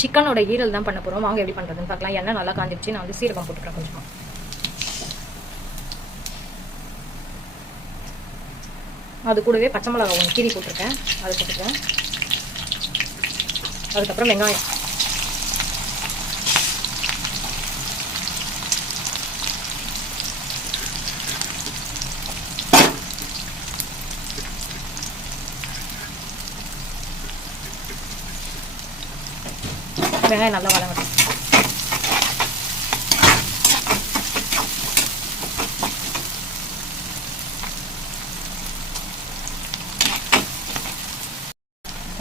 சிக்கனோட ஈரல் தான் பண்ண போகிறோம். வாங்க எப்படி பண்ணுறதுன்னு பார்க்கலாம். எண்ணெய் நல்லா காஞ்சிருச்சு. நான் வந்து சீரகம் போட்டுக்கிறேன் கொஞ்சம். அது கூடவே பச்சை மிளகா ஒன்று கீரி போட்டிருக்கேன், அதை போட்டுக்கிறேன். அதுக்கப்புறம் வெங்காயம், வெங்காயம் நல்லா வதங்கட்டும்.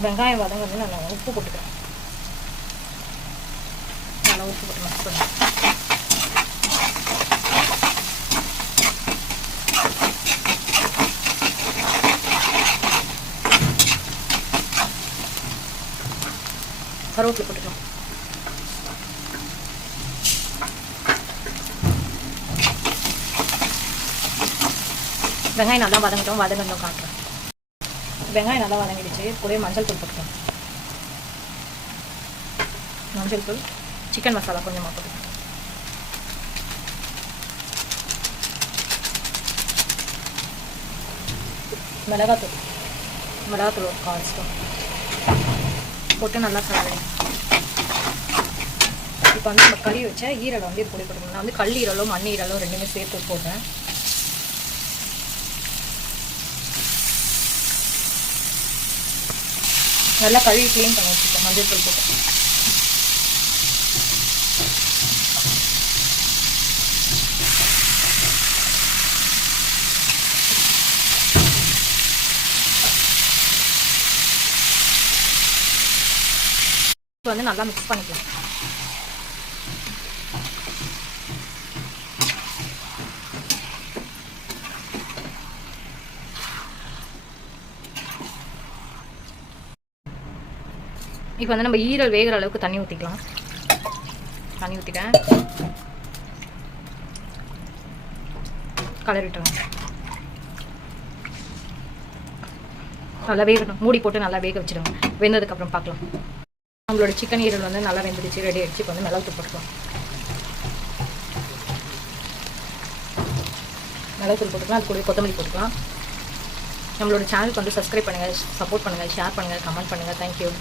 வெங்காயம் வதங்கிறது நான் உப்பு போட்டுக்கிறேன். நல்லா உப்பு போட்டு மிக்ஸ் பண்ணுறேன். கருவேப்பிலை போட்டுக்கலாம். வெங்காயம் நல்லா வதங்கட்டும். வதங்கணும் காட்டுறேன். வெங்காயம் நல்லா வதங்கிடுச்சு. கூடவே மஞ்சள் தூள் போட்டுக்கலாம். மஞ்சள் தூள், சிக்கன் மசாலா கொஞ்சமாக போட்டுக்கலாம். மிளகாத்தூள் ஒரு 1/4 ஸ்பூன் போட்டு நல்லா கலரி. இப்போ வந்து நம்ம கறி வச்ச ஈரலை வந்து இது பொடி போட்டுக்கணும். நான் வந்து கல் ஈரலோ மண் ஈரலோ ரெண்டுமே சேர்த்து போடுறேன். நல்லா கழுவி க்ளீன் பண்ணி வச்சுக்கோங்க. மஞ்சள் தூள் போட்டு இப்போ வந்து நல்லா மிக்ஸ் பண்ணிக்கலாம். இப்போ வந்து நம்ம ஈரல் வேகிற அளவுக்கு தண்ணி ஊற்றிக்கலாம். தண்ணி ஊற்றிட்டேன், கலரிட்டுருங்க. நல்லா வேகணும். மூடி போட்டு நல்லா வேக வச்சுடுங்க. வெந்ததுக்கப்புறம் பார்க்கலாம். நம்மளோட சிக்கன் ஈரல் வந்து நல்லா வெந்துடுச்சு, ரெடி ஆகிடுச்சு. இப்போ வந்து மிளகுத்தூள் போட்டுக்கலாம். மிளகுத்தூள் போட்டுக்கலாம். அது கூட கொத்தமல்லி போட்டுக்கலாம். நம்மளோட சேனலுக்கு வந்து சப்ஸ்கிரைப் பண்ணுங்கள், சப்போர்ட் பண்ணுங்கள், ஷேர் பண்ணுங்கள், கமெண்ட் பண்ணுங்கள். தேங்க்யூ.